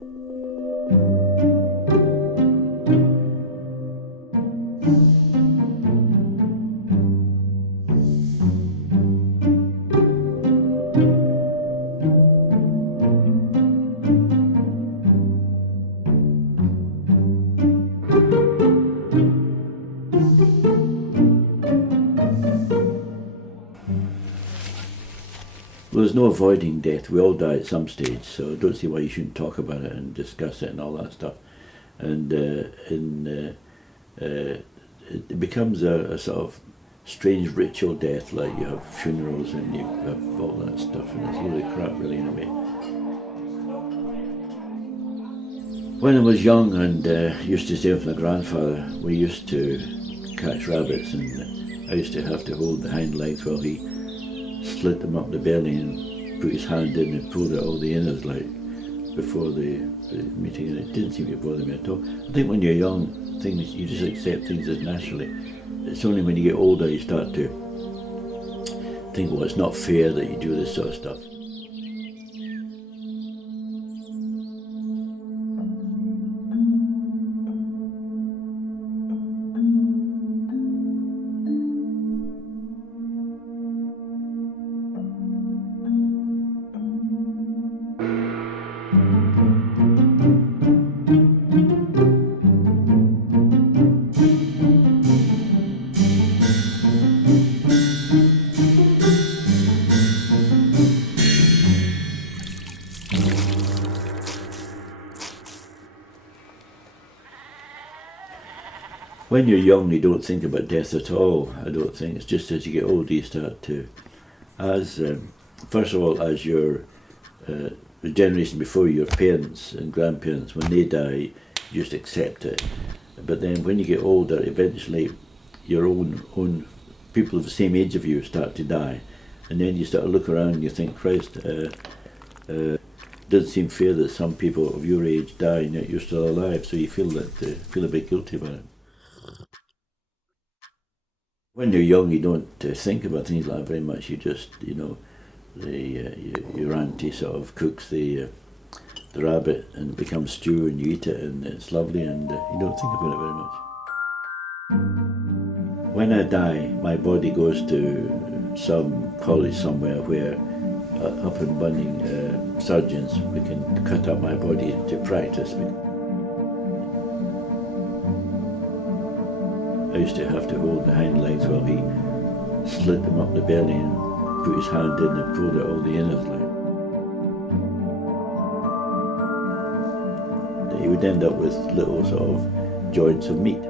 Well, there's no avoiding death. We all die at some stage, so I don't see why you shouldn't talk about it and discuss it and all that stuff. And it becomes a sort of strange ritual death, like you have funerals and you have all that stuff, and it's a load of crap, really, in a way. When I was young and used to stay with my grandfather, we used to catch rabbits, and I used to have to hold the hind legs while he slit them up the belly and put his hand in and pulled out all the innards, like, before the meeting, and it didn't seem to bother me at all. I think when you're young, things, you just accept things as naturally. It's only when you get older you start to think, well, it's not fair that you do this sort of stuff. When you're young, you don't think about death at all, I don't think. It's just as you get older, you start to, first of all, as your the generation before, your parents and grandparents, when they die, you just accept it. But then when you get older, eventually your own people of the same age of you start to die. And then you start to look around and you think, Christ, it doesn't seem fair that some people of your age die and yet you're still alive, so you feel a bit guilty about it. When you're young, you don't think about things like that very much. You just, your auntie sort of cooks the rabbit and it becomes stew and you eat it and it's lovely and you don't think about it very much. When I die, my body goes to some college somewhere where up and running surgeons, we can cut up my body to practice. I used to have to hold the hind legs while he slit them up the belly and put his hand in and pulled out all the innards. He would end up with little sort of joints of meat.